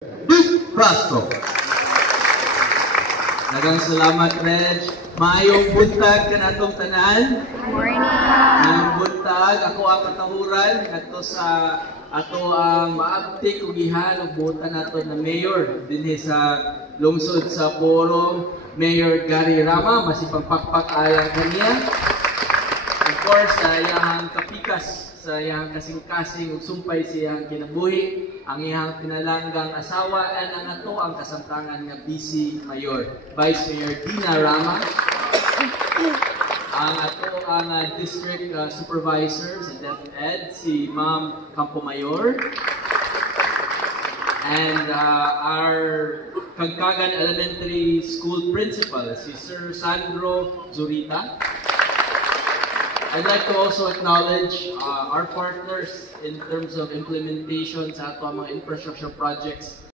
Big Castro. Daghang salamat, Reg. Maayong buntag kanatong tanan. Morning. Maayong buntag, ako ang katahuran ngadto sa ato ang maabtik ug ihan ug buotan nato na mayor dinhi sa lungsod sa Poro, Mayor Gary Rama, masipang pakpak alang kaniya. Of course, sa iyang kapikas, sa iyang kasing-kasing ug sumpay sa iyang kinabuhi, ang iyang pinalanggang asawa and ang ato ang kasamtangan nga Vice Mayor, Vice Mayor Dina Rama, ang ato ang district supervisor sa DepEd, si Ma'am Campo Mayor, and our Kagkagan Elementary School Principal, si Sir Sandro Zurita. I'd like to also acknowledge our partners in terms of implementation sa ato mga infrastructure projects